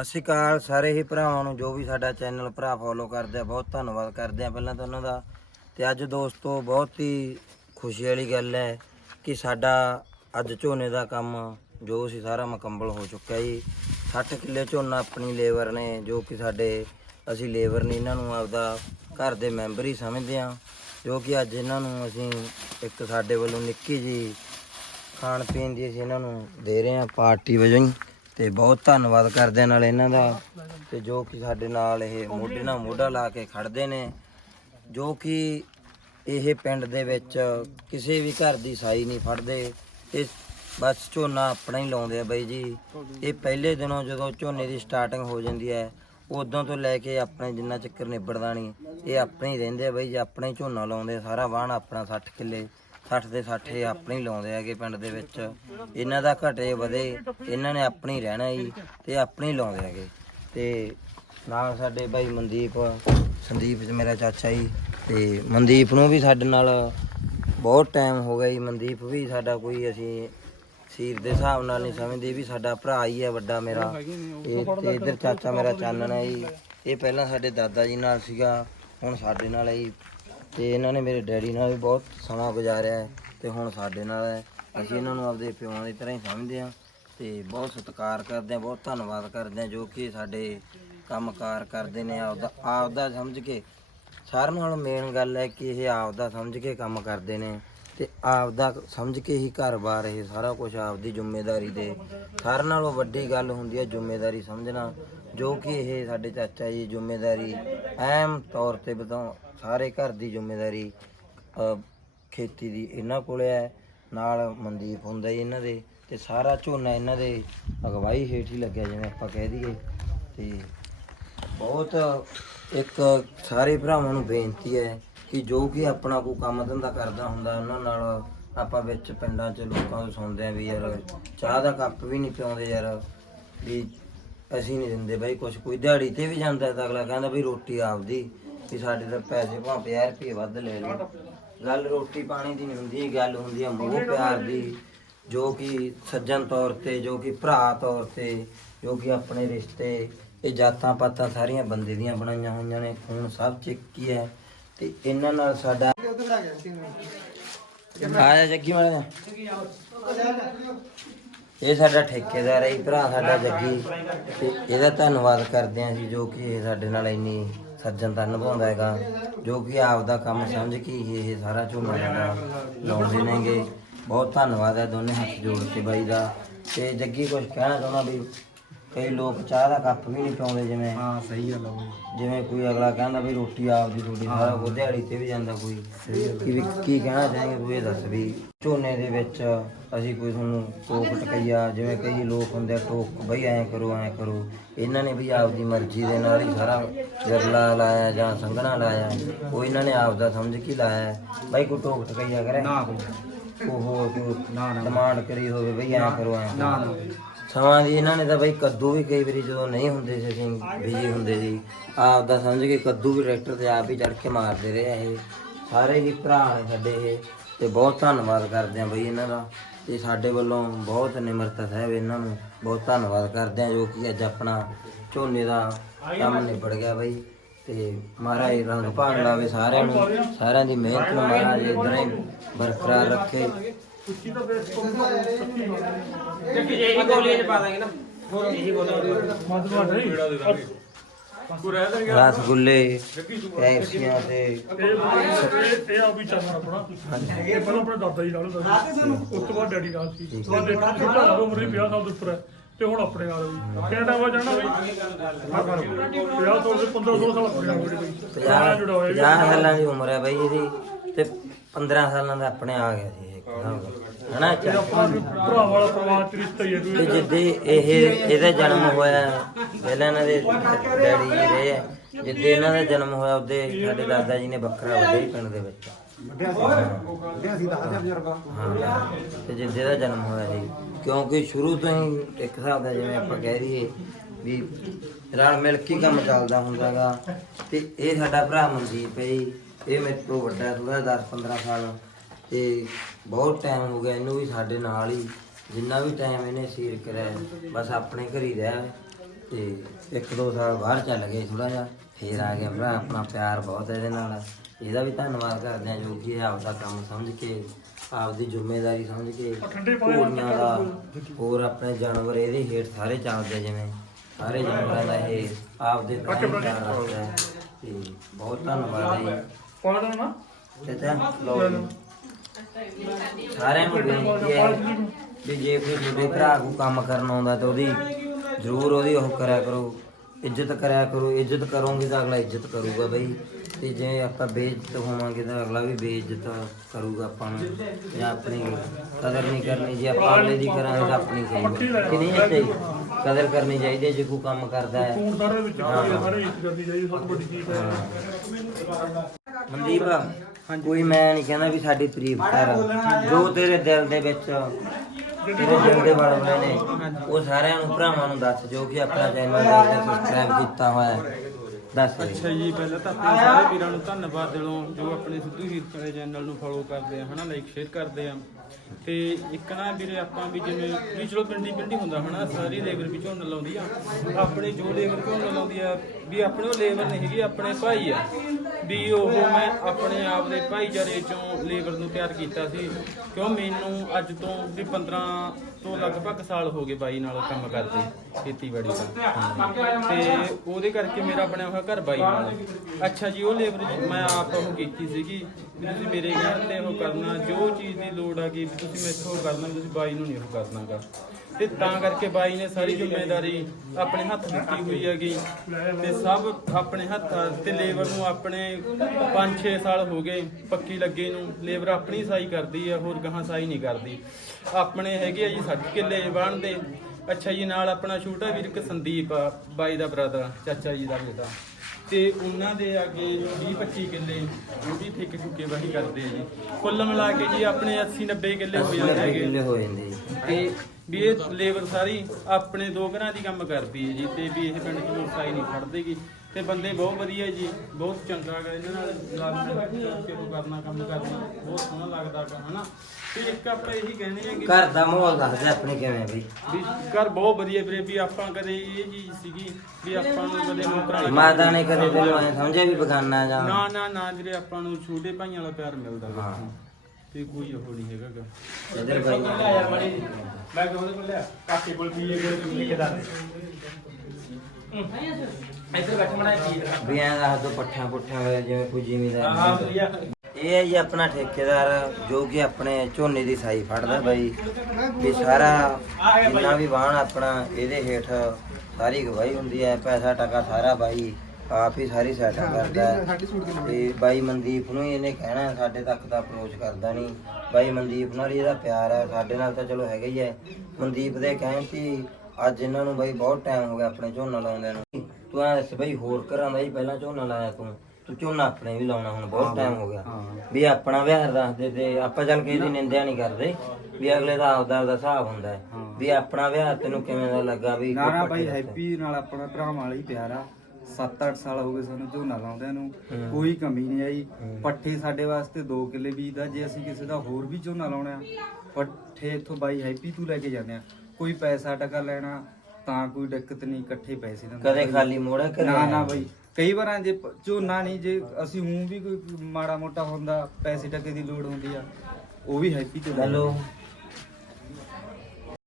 ਸਤਿ ਸ਼੍ਰੀ ਅਕਾਲ ਸਾਰੇ ਹੀ ਭਰਾਵਾਂ ਨੂੰ, ਜੋ ਵੀ ਸਾਡਾ ਚੈਨਲ ਭਰਾ ਫੋਲੋ ਕਰਦੇ ਆ, ਬਹੁਤ ਧੰਨਵਾਦ ਕਰਦੇ ਆ ਪਹਿਲਾਂ ਤਾਂ ਉਹਨਾਂ ਦਾ। ਤੇ ਅੱਜ ਦੋਸਤੋ, ਬਹੁਤ ਹੀ ਖੁਸ਼ੀ ਵਾਲੀ ਗੱਲ ਹੈ ਕਿ ਸਾਡਾ ਅੱਜ ਝੋਨੇ ਦਾ ਕੰਮ, ਜੋ ਸੀ ਸਾਰਾ ਮੁਕੰਮਲ ਹੋ ਚੁੱਕਿਆ ਜੀ। 60 ਕਿੱਲੇ ਝੋਨਾ ਆਪਣੀ ਲੇਬਰ ਨੇ, ਜੋ ਕਿ ਸਾਡੇ, ਅਸੀਂ ਲੇਬਰ ਨਹੀਂ ਇਹਨਾਂ ਨੂੰ ਆਪਦਾ ਘਰ ਦੇ ਮੈਂਬਰ ਹੀ ਸਮਝਦੇ ਆ ਜੋ ਕਿ ਅੱਜ ਇਹਨਾਂ ਨੂੰ ਅਸੀਂ ਇੱਕ ਸਾਡੇ ਵੱਲੋਂ ਨਿੱਕੀ ਜੀ ਖਾਣ ਪੀਣ ਦੀ ਅਸੀਂ ਇਹਨਾਂ ਨੂੰ ਦੇ ਰਹੇ ਹਾਂ, ਪਾਰਟੀ ਵਜੋਂ ਹੀ। ਤੇ ਬਹੁਤ ਧੰਨਵਾਦ ਕਰਦੇ ਨਾਲ ਇਹਨਾਂ ਦਾ। ਤੇ ਜੋ ਕਿ ਸਾਡੇ ਨਾਲ ਇਹ ਮੋਢੇ ਨਾਲ ਮੋਢਾ ਲਾ ਕੇ ਖੜਦੇ ਨੇ। ਜੋ ਕਿ ਇਹ ਪਿੰਡ ਦੇ ਵਿੱਚ ਕਿਸੇ ਵੀ ਘਰ ਦੀ ਸਾਈ ਨਹੀਂ ਫੜਦੇ। ਇਹ ਬਸ ਝੋਨਾ ਆਪਣਾ ਹੀ ਲਾਉਂਦੇ ਆ ਬਾਈ ਜੀ। ਇਹ ਪਹਿਲੇ ਦਿਨੋਂ ਜਦੋਂ ਝੋਨੇ ਦੀ ਸਟਾਰਟਿੰਗ ਹੋ ਜਾਂਦੀ ਹੈ, ਉਦੋਂ ਤੋਂ ਲੈ ਕੇ ਆਪਣੇ ਜਿੰਨਾ ਚੱਕਰ ਨਿਬੜਦਾ ਨਹੀਂ। ਇਹ ਆਪਣੇ ਹੀ ਰਹਿੰਦੇ ਆ ਬਾਈ ਜੀ, ਆਪਣਾ ਹੀ ਝੋਨਾ ਲਾਉਂਦੇ ਸਾਰਾ ਵਾਹਣ ਆਪਣਾ 60 ਕਿੱਲੇ। 60 ਦੇ 60 ਇਹ ਆਪਣੇ ਹੀ ਲਾਉਂਦੇ ਹੈਗੇ ਪਿੰਡ ਦੇ ਵਿੱਚ। ਇਹਨਾਂ ਦਾ ਘਟੇ ਵਧੇ, ਇਹਨਾਂ ਨੇ ਆਪਣੇ ਹੀ ਰਹਿਣਾ ਜੀ ਤੇ ਆਪਣੇ ਹੀ ਲਾਉਂਦੇ ਹੈਗੇ। ਤੇ ਨਾਲ ਸਾਡੇ ਭਾਈ ਮਨਦੀਪ, ਸੰਦੀਪ ਜੀ ਮੇਰਾ ਚਾਚਾ ਜੀ, ਤੇ ਮਨਦੀਪ ਨੂੰ ਵੀ ਸਾਡੇ ਨਾਲ ਬਹੁਤ ਟਾਈਮ ਹੋ ਗਿਆ ਜੀ। ਮਨਦੀਪ ਵੀ ਸਾਡਾ ਕੋਈ ਅਸੀਂ ਸੀਰ ਦੇ ਹਿਸਾਬ ਨਾਲ ਨਹੀਂ ਸਮਝਦੇ ਵੀ ਸਾਡਾ ਭਰਾ ਹੀ ਹੈ ਵੱਡਾ ਮੇਰਾ। ਤੇ ਤੇ ਇਧਰ ਚਾਚਾ ਮੇਰਾ ਚਾਨਣ ਹੈ ਜੀ। ਇਹ ਪਹਿਲਾਂ ਸਾਡੇ ਦਾਦਾ ਜੀ ਨਾਲ ਸੀਗਾ, ਹੁਣ ਸਾਡੇ ਨਾਲ ਹੈ ਜੀ। ਤੇ ਇਹਨਾਂ ਨੇ ਮੇਰੇ ਡੈਡੀ ਨਾਲ ਵੀ ਬਹੁਤ ਸਮਾਂ ਗੁਜ਼ਾਰਿਆ ਹੈ ਤੇ ਹੁਣ ਸਾਡੇ ਨਾਲ ਹੈ। ਅਸੀਂ ਇਹਨਾਂ ਨੂੰ ਆਪਦੇ ਪਿਓਾਂ ਦੀ ਤਰ੍ਹਾਂ ਹੀ ਸਮਝਦੇ ਹਾਂ ਤੇ ਬਹੁਤ ਸਤਿਕਾਰ ਕਰਦੇ ਹਾਂ, ਬਹੁਤ ਧੰਨਵਾਦ ਕਰਦੇ ਹਾਂ ਜੋ ਕਿ ਸਾਡੇ ਕੰਮਕਾਰ ਕਰਦੇ ਨੇ ਆਪਦਾ ਆਪਦਾ ਸਮਝ ਕੇ। ਸਾਰਿਆਂ ਨਾਲੋਂ ਮੇਨ ਗੱਲ ਹੈ ਕਿ ਇਹ ਆਪਦਾ ਸਮਝ ਕੇ ਕੰਮ ਕਰਦੇ ਨੇ। ਤੇ ਆਪਦਾ ਸਮਝ ਕੇ ਹੀ ਘਰ-ਬਾਰ ਇਹ ਸਾਰਾ ਕੁਝ ਆਪਦੀ ਜ਼ਿੰਮੇਵਾਰੀ ਦੇ। ਸਾਰਿਆਂ ਨਾਲੋਂ ਵੱਡੀ ਗੱਲ ਹੁੰਦੀ ਹੈ ਜ਼ਿੰਮੇਵਾਰੀ ਸਮਝਣਾ, ਜੋ ਕਿ ਇਹ ਸਾਡੇ ਚਾਚਾ ਜੀ ਜ਼ਿੰਮੇਵਾਰੀ ਅਹਿਮ ਤੌਰ ਤੇ ਬਤਾਉ, ਸਾਰੇ ਘਰ ਦੀ ਜ਼ਿੰਮੇਵਾਰੀ ਖੇਤੀ ਦੀ ਇਹਨਾਂ ਕੋਲ ਹੈ ਨਾਲ ਮਨਦੀਪ ਹੁੰਦਾ ਜੀ ਇਹਨਾਂ ਦੇ ਤੇ ਸਾਰਾ ਝੋਨਾ ਇਹਨਾਂ ਦੇ ਅਗਵਾਈ ਹੇਠ ਹੀ ਲੱਗਿਆ ਜਿਵੇਂ ਆਪਾਂ ਕਹਿ ਦਈਏ। ਤੇ ਬਹੁਤ ਇੱਕ ਸਾਰੇ ਭਰਾਵਾਂ ਨੂੰ ਬੇਨਤੀ ਹੈ ਕਿ ਜੋ ਕਿ ਆਪਣਾ ਕੋਈ ਕੰਮ ਧੰਦਾ ਕਰਦਾ ਹੁੰਦਾ, ਉਹਨਾਂ ਨਾਲ ਆਪਾਂ ਵਿੱਚ ਪਿੰਡਾਂ 'ਚ ਲੋਕਾਂ ਤੋਂ ਸੁਣਦੇ ਆ ਵੀ ਯਾਰ ਚਾਹ ਦਾ ਕੱਪ ਵੀ ਨਹੀਂ ਪਿਆਉਂਦੇ ਯਾਰ, ਵੀ ਅਸੀਂ ਨਹੀਂ ਦਿੰਦੇ ਬਾਈ ਕੁਛ। ਕੋਈ ਦਿਹਾੜੀ ਤੇ ਵੀ ਜਾਂਦਾ ਤਾਂ ਅਗਲਾ ਕਹਿੰਦਾ ਵੀ ਰੋਟੀ ਆਪਦੀ, ਵੀ ਸਾਡੇ ਤਾਂ ਪੈਸੇ ਭਾਵੇਂ 50 ਰੁਪਏ ਵੱਧ ਲੈ ਲਓ ਗੱਲ ਰੋਟੀ ਪਾਣੀ ਦੀ ਨਹੀਂ ਹੁੰਦੀ ਗੱਲ ਹੁੰਦੀ ਆ ਮੋਹ ਪਿਆਰ ਦੀ, ਜੋ ਕਿ ਸੱਜਣ ਤੌਰ ਤੇ, ਜੋ ਕਿ ਭਰਾ ਤੌਰ ਤੇ, ਜੋ ਕਿ ਆਪਣੇ ਰਿਸ਼ਤੇ, ਇਹ ਜਾਤਾਂ ਪਾਤਾਂ ਸਾਰੀਆਂ ਬੰਦੇ ਦੀਆਂ ਬਣਾਈਆਂ ਹੋਈਆਂ ਨੇ। ਖੂਨ ਸਭ ਚ ਇੱਕ ਹੀ ਹੈ ਤੇ ਇਹਨਾਂ ਨਾਲ ਸਾਡਾ ਆਇਆ ਜੱਗੀ ਮਾੜਾ ਇਹ ਸਾਡਾ ਠੇਕੇਦਾਰ ਹੈ ਜੀ, ਭਰਾ ਸਾਡਾ ਜੱਗੀ। ਤੇ ਇਹਦਾ ਧੰਨਵਾਦ ਕਰਦੇ ਹਾਂ ਜੀ ਜੋ ਕਿ ਇਹ ਸਾਡੇ ਨਾਲ ਇੰਨੀ ਸੱਜਣਤਾ ਨਿਭਾਉਂਦਾ ਹੈਗਾ ਜੋ ਕਿ ਆਪ ਦਾ ਕੰਮ ਸਮਝ ਕੇ ਹੀ ਇਹ ਸਾਰਾ ਝੋਨਾ ਸਾਡਾ ਲਾਉਂਦੇ ਨੇਗੇ। ਬਹੁਤ ਧੰਨਵਾਦ ਹੈ ਦੋਨੇ ਹੱਥ ਜੋੜ ਕੇ ਬਾਈ ਦਾ। ਤੇ ਜੱਗੀ ਕੁਝ ਕਹਿਣਾ ਚਾਹੁੰਦਾ ਵੀ ਕਈ ਲੋਕ ਚਾਹ ਦਾ ਕੱਪ ਵੀ ਨਹੀਂ ਪਿਆਉਂਦੇ ਜਿਵੇਂ ਹਾਂ ਸਹੀ ਗੱਲ ਆ ਬਈ। ਜਿਵੇਂ ਕੋਈ ਅਗਲਾ ਕਹਿੰਦਾ ਵੀ ਰੋਟੀ ਆਪਦੀ ਰੋਟੀ ਸਾਰਾ ਕੁਝ ਦਿਹਾੜੀ ਤੇ ਵੀ ਜਾਂਦਾ ਕੋਈ। ਕੀ ਵੀ ਕੀ ਕਹਿਣਾ ਚਾहेंगे ਤੂੰ ਇਹ ਦੱਸ ਵੀ ਝੋਨੇ ਦੇ ਵਿੱਚ ਅਸੀਂ ਕੋਈ ਤੁਹਾਨੂੰ ਟੋਕ ਟਕਈਆ ਜਿਵੇਂ ਕਈ ਲੋਕ ਹੁੰਦੇ ਆ ਟੋਕ ਬਈ ਐਂ ਕਰੋ ਐਂ ਕਰੋ। ਇਹਨਾਂ ਨੇ ਵੀ ਆਪਦੀ ਮਰਜ਼ੀ ਦੇ ਨਾਲ ਹੀ ਸਾਰਾ ਜਰਲਾ ਲਾਇਆ ਜਾਂ ਸੰਘਣਾ ਲਾਇਆ। ਉਹ ਇਹਨਾਂ ਨੇ ਆਪਦਾ ਸਮਝ ਕੇ ਲਾਇਆ। ਬਈ ਕੋਈ ਟੋਕ ਟਕਈਆ ਕਰੇ। ਨਾ ਕੋਈ ਉਹ ਕੋਈ ਨਾ ਨਾ। ਡਿਮਾਂਡ ਕਰੀ ਹੋਵੇ ਬਈ ਐਂ ਕਰੋ ਐਂ ਕਰੋ। ਨਾ ਨਾ ਸਮਾਂ ਦੀ ਇਹਨਾਂ ਨੇ ਤਾਂ ਬਈ ਕੱਦੂ ਵੀ ਕਈ ਵਾਰੀ ਜਦੋਂ ਨਹੀਂ ਹੁੰਦੇ ਸੀ, ਅਸੀਂ ਬਿਜ਼ੀ ਹੁੰਦੇ ਸੀ ਆਪ ਦਾ ਸਮਝ ਕੇ ਕੱਦੂ ਵੀ ਟਰੈਕਟਰ ਤੇ ਆਪ ਹੀ ਚੜ ਕੇ ਮਾਰਦੇ ਰਹੇ ਆ ਇਹ। ਸਾਰੇ ਹੀ ਭਰਾ ਨੇ ਸਾਡੇ ਇਹ, ਤੇ ਬਹੁਤ ਧੰਨਵਾਦ ਕਰਦੇ ਆ ਬਈ ਇਹਨਾਂ ਦਾ। ਤੇ ਸਾਡੇ ਵੱਲੋਂ ਬਹੁਤ ਨਿਮਰਤਾ ਸਾਹਿਬ ਇਹਨਾਂ ਨੂੰ, ਬਹੁਤ ਧੰਨਵਾਦ ਕਰਦੇ ਆ ਜੋ ਕਿ ਅੱਜ ਆਪਣਾ ਝੋਨੇ ਦਾ ਕੰਮ ਨਿਬੜ ਗਿਆ ਬਈ। ਤੇ ਮਹਾਰਾਜ ਰੰਗ ਭਾਗ ਲਾਵੇ ਸਾਰਿਆਂ ਨੂੰ, ਸਾਰਿਆਂ ਦੀ ਮਿਹਨਤ ਨੂੰ ਮਹਾਰਾਜ ਇਦਾਂ ਹੀ ਬਰਕਰਾਰ ਰੱਖੇ। ਰਸਗੁੱਲੇ ਕੈਪਸੀਆਂ ਤੇ ਇਹ ਆ ਵੀ ਚੱਲਣਾ ਆਪਣਾ। ਇਹ ਪਹਿਲਾਂ ਆਪਣੇ ਦਾਦਾ ਜੀ ਨਾਲ ਹੁੰਦਾ ਸੀ ਉਸ ਤੋਂ ਬਾਅਦ ਡੈਡੀ ਨਾਲ ਸੀ। ਉਮਰ ਦੀ 50 ਸਾਲ ਦੇ ਉੱਪਰ ਹੈ ਤੇ ਹੁਣ ਆਪਣੇ ਨਾਲ ਵੀ ਕਿੰਨਾ ਟਾਈਮ ਹੋ ਜਾਣਾ ਬਈ? 50 ਤੋਂ 15 16 ਸਾਲ ਆਪਣੇ ਨਾਲ ਬਈ। ਸਾਰਾ ਜੁੜਾ ਹੋਇਆ ਵੀ 50 ਸਾਲਾਂ ਦੀ ਉਮਰ ਹੈ ਬਈ ਇਹਦੀ। ਤੇ 15 ਸਾਲਾਂ ਦਾ ਆਪਣੇ ਆ ਗਿਆ ਸੀ ਹਨਾ? ਭਰਾ ਵਾਲਾ ਪਰਿਵਾਰ ਰਿਸ਼ਤਾ ਹੀ ਹੈ ਤੇ ਜਿੱਦੇ ਇਹ ਇਹਦਾ ਜਨਮ ਹੋਇਆ ਪਹਿਲਾਂ ਇਹਨਾਂ ਦੇ ਡੈਡੀ ਜੀ ਰਹੇ ਆ ਜਿੱਦੇ ਇਹਨਾਂ ਦਾ ਜਨਮ ਹੋਇਆ ਉਹਦੇ ਸਾਡੇ ਦਾਦਾ ਜੀ ਨੇ ਬੱਕਰਾ ਵੱਢਿਆ ਹੀ ਪਿੰਡ ਦੇ ਵਿੱਚ। ਹਾਂ। ਤੇ ਜਿੱਦੇ ਦਾ ਜਨਮ ਹੋਇਆ ਸੀ। ਕਿਉਂਕਿ ਸ਼ੁਰੂ ਤੋਂ ਹੀ ਇੱਕ ਹਿਸਾਬ ਦਾ ਜਿਵੇਂ ਆਪਾਂ ਕਹਿ ਦਈਏ ਵੀ ਰਲ ਮਿਲ ਕੇ ਹੀ ਕੰਮ ਚੱਲਦਾ ਹੁੰਦਾਗਾ। ਤੇ ਇਹ ਸਾਡਾ ਭਰਾ ਮਨਦੀਪ ਹੈ ਜੀ। ਇਹ ਮੇਰੇ ਤੋਂ ਵੱਡਾ ਥੋੜਾ 10 15 ਸਾਲ ਤੇ ਬਹੁਤ ਟਾਈਮ ਹੋ ਗਿਆ ਇਹਨੂੰ ਵੀ ਸਾਡੇ ਨਾਲ ਹੀ ਜਿੰਨਾ ਵੀ ਟਾਈਮ ਇਹਨੇ ਸੀਰ ਕਰਿਆ ਬਸ ਆਪਣੇ ਘਰ ਹੀ ਰਿਹਾ। ਤੇ ਇੱਕ ਦੋ ਸਾਲ ਬਾਹਰ ਚੱਲ ਗਏ ਥੋੜਾ ਜਿਹਾ ਫੇਰ ਆ ਗਿਆ ਭਰਾ ਆਪਣਾ ਪਿਆਰ ਬਹੁਤ ਹੈ ਇਹਦੇ ਨਾਲ। ਇਹਦਾ ਵੀ ਧੰਨਵਾਦ ਕਰਦੇ ਆ ਜੋ ਕਿ ਇਹ ਆਪਦਾ ਕੰਮ ਸਮਝ ਕੇ ਆਪਦੀ ਜ਼ਿੰਮੇਵਾਰੀ ਸਮਝ ਕੇ ਘੋੜੀਆਂ ਦਾ ਹੋਰ ਆਪਣੇ ਜਾਨਵਰ ਇਹਦੇ ਹੇਠ ਸਾਰੇ ਚੱਲਦੇ ਜਿਵੇਂ ਸਾਰੇ ਜਾਨਵਰਾਂ ਦਾ ਇਹ ਆਪਦੇ ਤੇ ਬਹੁਤ ਧੰਨਵਾਦ ਹੈ। ਜੀ ਪਾਣਾ ਨਾ ਤੇ ਤਾਂ ਲਓ ਜੀ। ਸਾਰਿਆਂ ਨੂੰ ਬੇਨਤੀ ਹੈ ਵੀ ਜੇ ਕੋਈ ਤੁਹਾਡੇ ਭਰਾ ਕੋ ਕੰਮ ਕਰਨ ਆਉਂਦਾ ਤਾਂ ਉਹਦੀ ਜ਼ਰੂਰ ਉਹਦੀ ਉਹ ਕਰਿਆ ਕਰੋ ਇੱਜ਼ਤ ਕਰਿਆ ਕਰੋ ਇੱਜ਼ਤ ਕਰੋਗੇ ਤਾਂ ਅਗਲਾ ਇੱਜ਼ਤ ਕਰੂਗਾ ਬਈ। ਤੇ ਜੇ ਆਪਾਂ ਬੇਇੱਜ਼ਤ ਹੋਵਾਂਗੇ ਤਾਂ ਅਗਲਾ ਵੀ ਬੇਇੱਜ਼ਤ ਕਰੂਗਾ ਆਪਾਂ ਨੂੰ ਜਾਂ ਆਪਣੀ ਕਦਰ ਨਹੀਂ ਕਰਨੀ ਜੇ ਆਪਾਂ ਅਗਲੇ ਦੀ ਕਰਾਂਗੇ ਤਾਂ ਆਪਣੀ ਕਰੂਗਾ ਕਿ ਨਹੀਂ ਚਾਹੀਦੀ ਕਦਰ ਕਰਨੀ ਚਾਹੀਦੀ ਹੈ ਜੇ ਕੋਈ ਕੰਮ ਕਰਦਾ ਹੈ। ਫੋਨ ਸਾਰੇ ਵਿੱਚ ਸਾਰੇ ਇੱਜ਼ਤ ਕਰਨੀ ਚਾਹੀਦੀ ਸਭ ਤੋਂ ਵੱਡੀ ਚੀਜ਼ ਹੈ। ਮਨਦੀਪ, ਕੋਈ ਮੈਂ ਨਹੀਂ ਕਹਿੰਦਾ ਵੀ ਸਾਡੀ ਤਾਰੀਫ ਕਰ। ਜੋ ਤੇਰੇ ਦਿਲ ਦੇ ਵਿੱਚ, ਤੇਰੇ ਦਿਲ ਦੇ ਬੜਬੜੇ ਨੇ, ਉਹ ਸਾਰਿਆਂ ਨੂੰ, ਭਰਾਵਾਂ ਨੂੰ ਦੱਸ, ਜੋ ਕਿ ਆਪਣਾ ਚੈਨਲ ਦੇਖਦੇ ਸਬਸਕ੍ਰਾਈਬ ਕੀਤਾ ਹੋਇਆ ਹੈ। ਦੱਸ। ਅੱਛਾ ਜੀ, ਪਹਿਲਾਂ ਤਾਂ ਆਪਣੇ ਸਾਰੇ ਵੀਰਾਂ ਨੂੰ ਧੰਨਵਾਦ ਦਿਲੋਂ ਜੋ ਆਪਣੇ ਸਿੱਧੂ ਹੀਰਕ ਵਾਲੇ ਚੈਨਲ ਨੂੰ ਫੋਲੋ ਕਰਦੇ ਆ, ਹਨਾ ਲਾਈਕ ਸ਼ੇਅਰ ਕਰਦੇ ਆ। ਤੇ ਇੱਕ ਨਾ ਵੀਰੇ, ਆਪਾਂ ਵੀ ਜਿਵੇਂ, ਵੀ ਚਲੋ ਪਿੰਡੀ ਪਿੰਡੀ ਹੁੰਦਾ, ਹਨਾ, ਸਾਰੀ ਲੇਬਰ ਵੀ ਝੋਨਾ ਲਾਉਂਦੀ ਆ। ਆਪਣੇ ਜੋ ਲੇਬਰ ਝੋਨਾ ਲਾਉਂਦੀ ਆ, ਵੀ ਆਪਣੇ ਉਹ ਲੇਬਰ ਨਹੀਂ ਹੈਗੀ, ਆਪਣੇ ਭਾਈ ਆ। ਵੀ ਉਹ ਮੈਂ ਆਪਣੇ ਆਪ ਦੇ ਭਾਈਚਾਰੇ ਚੋਂ ਲੇਬਰ ਨੂੰ ਤਿਆਰ ਕੀਤਾ ਸੀ। ਕਿਉਂ ਮੈਨੂੰ ਅੱਜ ਤੋਂ ਵੀ 15 ਤੋਂ ਲਗਭਗ ਸਾਲ ਹੋ ਗਏ ਬਾਈ ਨਾਲ ਕੰਮ ਕਰਦੇ, ਖੇਤੀਬਾੜੀ ਦਾ। ਤੇ ਉਹਦੇ ਕਰਕੇ ਮੇਰਾ ਬਣਿਆ ਹੋਇਆ ਘਰ ਬਾਈ ਨਾਲ। ਅੱਛਾ ਜੀ, ਉਹ ਲੇਬਰ ਮੈਂ ਆਪ ਉਹ ਕੀਤੀ ਸੀਗੀ ਵੀ ਤੁਸੀਂ ਮੇਰੇ ਕਹਿਣ ਤੇ ਉਹ ਕਰਨਾ, ਜੋ ਚੀਜ਼ ਦੀ ਲੋੜ ਆ ਗਈ ਵੀ ਤੁਸੀਂ ਮੈਥੋਂ ਉਹ ਕਰਨਾ ਤੁਸੀਂ ਬਾਈ ਨੂੰ ਨਹੀਂ ਉਹ ਕਰਨਾਗਾ ਤੇ ਤਾਂ ਕਰਕੇ ਬਾਈ ਨੇ ਸਾਰੀ ਜ਼ਿੰਮੇਵਾਰੀ ਆਪਣੇ ਹੱਥ ਦਿੱਤੀ ਹੋਈ ਹੈਗੀ। ਤੇ ਸਭ ਆਪਣੇ ਹੱਥ ਤੇ ਲੇਬਰ ਨੂੰ ਆਪਣੇ 5-6 ਸਾਲ ਹੋ ਗਏ ਪੱਕੀ ਲੱਗੇ ਨੂੰ। ਲੇਬਰ ਆਪਣੀ ਸਾਈ ਕਰਦੀ ਆ ਹੋਰ ਗਾਹਾਂ ਸਾਈ ਨਹੀਂ ਕਰਦੀ। ਆਪਣੇ ਹੈਗੇ ਆ ਜੀ 60 ਕਿੱਲੇ ਬਣਦੇ ਅੱਛਾ ਜੀ ਨਾਲ ਆਪਣਾ ਛੋਟਾ ਵੀਰ ਸੰਦੀਪ ਆ ਬਾਈ ਦਾ ਬ੍ਰਦਰ ਚਾਚਾ ਜੀ ਦਾ ਬੇਟਾ। ਤੇ ਉਹਨਾਂ ਦੇ ਅੱਗੇ 20 25 ਕਿੱਲੇ ਉਹ ਵੀ ਠੇਕੇ ਠੁਕੇ ਵਾਹੀ ਕਰਦੇ ਆ ਜੀ। ਕੁੱਲ ਮਿਲਾ ਕੇ ਜੀ ਆਪਣੇ 80 90 ਕਿੱਲੇ ਹੋ ਜਾਂਦੇ ਹੈਗੇ। ਹੋ ਤੇ ਵੀ ਇਹ ਲੇਬਰ ਸਾਰੀ ਆਪਣੇ ਦੋ ਘਰਾਂ ਦੀ ਕੰਮ ਕਰਦੀ ਹੈ ਜੀ ਤੇ ਵੀ ਇਹ ਪਿੰਡ ਚ ਸਾਈ ਨਹੀਂ ਖੜਦੇਗੀ ਤੇ ਬੰਦੇ ਬਹੁਤ ਵਧੀਆ ਜੀ ਬਹੁਤ ਚੰਗਾ ਗਾ ਇਹਨਾਂ ਨਾਲ ਨਾਲ ਕਰਨਾ ਕੰਮ ਕਰਨਾ ਬਹੁਤ ਸੋਹਣਾ ਲੱਗਦਾ ਗਾ ਹਨਾ? ਤੇ ਇੱਕ ਆਪਾਂ ਇਹੀ ਕਹਿੰਦੇ ਆ ਕਿ ਘਰ ਦਾ ਮਾਹੌਲ ਦੱਸ ਦੇ ਆਪਣੇ ਕਿਵੇਂ ਬਈ। ਵੀ ਘਰ ਬਹੁਤ ਵਧੀਆ ਵੀਰੇ ਵੀ ਆਪਾਂ ਕਦੇ ਇਹ ਚੀਜ਼ ਸੀਗੀ ਵੀ ਆਪਾਂ ਨੂੰ ਕਦੇ ਨੌਕਰਾਂ ਵਾਲੀ ਮਾਤਾ ਨੇ ਕਦੇ ਤੈਨੂੰ ਐ ਸਮਝਿਆ ਵੀ ਬਗਾਨਾ ਜਾਂ ਨਾ ਨਾ ਨਾ ਵੀਰੇ ਆਪਾਂ ਨੂੰ ਛੋਟੇ ਭਾਈਆਂ ਵਾਲਾ ਪਿਆਰ ਮਿਲਦਾ ਹਾਂ। ਤੇ ਕੋਈ ਉਹ ਨਹੀਂ ਹੈਗਾ ਗਾ। ਇਧਰ ਬਾਈ। ਮੈਂ ਉਹਦੇ ਕੋਲ ਲਿਆ ਕਾਕੇ ਕੋਲ ਪੀਏ ਕੋਲ ਪੀਏ ਕੇ ਦੱਸ ਇੱਧਰ ਬੈਠ ਮਣਾ ਕੀ ਵੀ ਐਂ ਦੱਸ ਦੋ ਪੱਠਾ ਪੁੱਠਾ ਹੋਇਆ ਜਿਵੇਂ ਕੋਈ ਜ਼ਿਮੀਦਾਰ ਹਾਂ ਵਧੀਆ। ਇਹ ਹੈ ਜੀ ਆਪਣਾ ਠੇਕੇਦਾਰ ਜੋ ਕਿ ਆਪਣੇ ਝੋਨੇ ਦੀ ਸਾਈ ਫੜਦਾ ਬਾਈ। ਵੀ ਸਾਰਾ ਜਿੰਨਾ ਵੀ ਵਾਹਣ ਆਪਣਾ ਇਹਦੇ ਹੇਠ ਸਾਰੀ ਗਵਾਹੀ ਹੁੰਦੀ ਹੈ ਪੈਸਾ ਟਕਾ ਸਾਰਾ ਬਾਈ। ਆਪ ਹੀ ਸਾਰੀ ਸੈਟਿੰਗ ਕਰਦਾ ਹੈ। ਤੇ ਬਾਈ ਮਨਦੀਪ ਨੂੰ ਹੀ ਇਹਨੇ ਕਹਿਣਾ ਸਾਡੇ ਤੱਕ ਤਾਂ ਅਪਰੋਚ ਕਰਦਾ ਨਹੀਂ। ਬਾਈ ਮਨਦੀਪ ਨਾਲ ਹੀ ਇਹਦਾ ਪਿਆਰ ਹੈ ਸਾਡੇ ਨਾਲ ਤਾਂ ਚਲੋ ਹੈਗਾ ਹੀ ਹੈ। ਮਨਦੀਪ ਦੇ ਕਹਿਣ ਤੇ ਅੱਜ ਇਹਨਾਂ ਨੂੰ ਬਾਈ ਬਹੁਤ ਟਾਈਮ ਹੋ ਗਿਆ ਆਪਣੇ ਝੋਨਾ ਲਾਉਂਦੇ ਨੂੰ। ਤੂੰ ਐ ਦੱਸ ਬਾਈ ਹੋਰ ਘਰਾਂ ਦਾ ਹੀ ਪਹਿਲਾਂ ਝੋਨਾ ਲਾਇਆ ਤੂੰ। ਤੂੰ ਝੋਨਾ ਆਪਣੇ ਵੀ ਲਾਉਣਾ ਹੁਣ ਬਹੁਤ ਟਾਈਮ ਹੋ ਗਿਆ। ਵੀ ਆਪਣਾ ਵਿਹਾਰ ਦੱਸਦੇ ਤੇ ਆਪਾਂ ਚੱਲ ਕਿਸੇ ਦੀ ਨਿੰਦਿਆ ਨਹੀਂ ਕਰਦੇ ਵੀ ਅਗਲੇ ਦਾ ਆਪਦਾ ਆਪਦਾ ਹਿਸਾਬ ਹੁੰਦਾ ਹੈ। ਵੀ ਆਪਣਾ ਵਿਹਾਰ ਤੈਨੂੰ ਕਿਵੇਂ ਦਾ ਲੱਗਾ ਵੀ ਨਾ ਨਾ ਭਾਈ ਹੈਪੀ ਨਾਲ ਆਪਣਾ ਭਰਾਵਾਂ ਵਾਲਾ ਪਿਆਰ ਆ। 7-8 ਸਾਲ ਹੋ ਗਏ ਸਾਨੂੰ ਝੋਨਾ ਲਾਉਂਦਿਆਂ ਨੂੰ ਕੋਈ ਕਮੀ ਨਹੀਂ ਆਈ। ਪੱਠੇ ਸਾਡੇ ਵਾਸਤੇ 2 ਕਿੱਲੇ ਬੀਜਦਾ ਜੇ ਅਸੀਂ ਕਿਸੇ ਦਾ ਹੋਰ ਵੀ ਝੋਨਾ ਲਾਉਣਾ ਆ, ਪੱਠੇ ਇੱਥੋਂ ਬਾਈ ਹੈਪੀ ਤੂੰ ਲੈ ਕੇ ਜਾਂਦੇ ਆ ਕੋਈ ਪੈਸਾ ਟਕਾ ਲੈਣਾ ਤਾਂ ਕੋਈ ਦਿੱਕਤ ਨਹੀਂ ਇਕੱਠੇ ਪੈਸੇ ਦਿੰਦਾ ਕਦੇ ਖਾਲੀ ਮੋੜਾ ਕਰੇ ਨਾ ਨਾ ਬਾਈ। ਕਈ ਵਾਰਾਂ ਜੇ ਝੋਨਾ ਨਹੀਂ ਜੇ ਅਸੀਂ ਹੂੰ ਵੀ ਕੋਈ ਮਾੜਾ ਮੋਟਾ ਹੁੰਦਾ ਪੈਸੇ ਟਕੇ ਦੀ ਲੋੜ ਹੁੰਦੀ ਆ ਉਹ ਵੀ ਹੈਪੀ ਤੇ ਲੈ ਹੈਲੋ